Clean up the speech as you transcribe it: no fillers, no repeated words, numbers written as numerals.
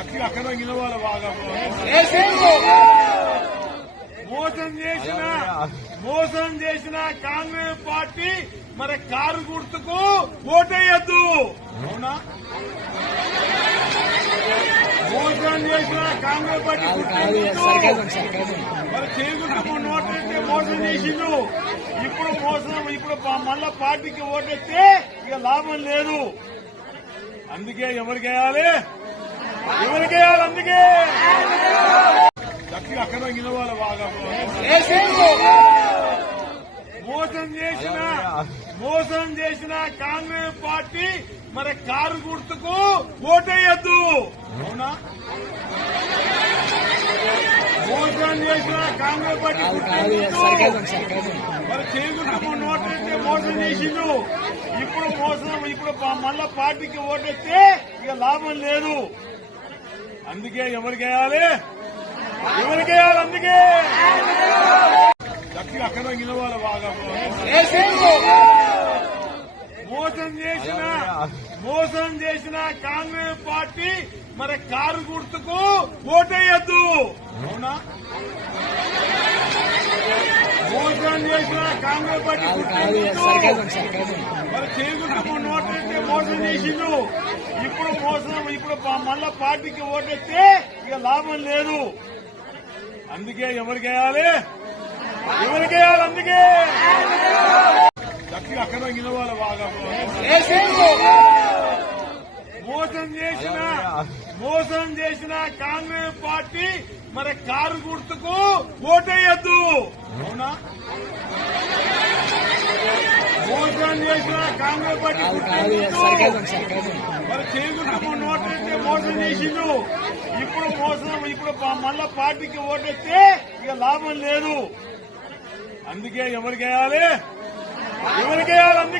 అక్కడ నిలవాలి బాగా మోసం చేసిన కాంగ్రెస్ పార్టీ మరి కారు గుర్తుకు ఓటేయద్దు. అవునా? మోసం చేసిన కాంగ్రెస్ పార్టీ మరి చేగుర్తుకు ఓటేస్తే మోసం చేసిండు. ఇప్పుడు మళ్ళా పార్టీకి ఓటేస్తే ఇక లాభం లేదు. అందుకే ఎవరికేయాలి అందుకే అక్కడ నిలవాలి బాగా మోసం చేసిన కాంగ్రెస్ పార్టీ మరి కారు గుర్తుకు ఓటేయద్దు. అవునా? మోసం చేసిన కాంగ్రెస్ పార్టీ మరి చేగుర్తుకు ఓటేస్తే మోసం చేసిండు. ఇప్పుడు మళ్ళా పార్టీకి ఓటేస్తే ఇక లాభం లేదు. అందుకే ఎవరికేయాలి అందుకే అక్కడ నిలవాలి బాగా మోసం చేసిన కాంగ్రెస్ పార్టీ మరి కారు గుర్తుకు ఓటేయద్దు. అవునా? మోసం చేసిన కాంగ్రెస్ పార్టీ మరి చేగుర్తుకు ఓటేస్తే మోసం చేసిండు. ఇప్పుడు మళ్ళా పార్టీకి ఓటేస్తే ఇక లాభం లేదు. అందుకే ఎవరికేయాలి అందుకే అక్కడ నిలవాలి బాగా మోసం చేసిన కాంగ్రెస్ పార్టీ మరి కారు గుర్తుకు ఓటేయద్దు. అవునా? మోసం చేసిన కాంగ్రెస్ పార్టీ మరి చేగుర్తుకు ఓటేస్తే మోసం చేసిండు. ఇప్పుడు మళ్ళా పార్టీకి ఓటేస్తే ఇక లాభం లేదు. అందుకే ఎవరికేయాలి అందుకే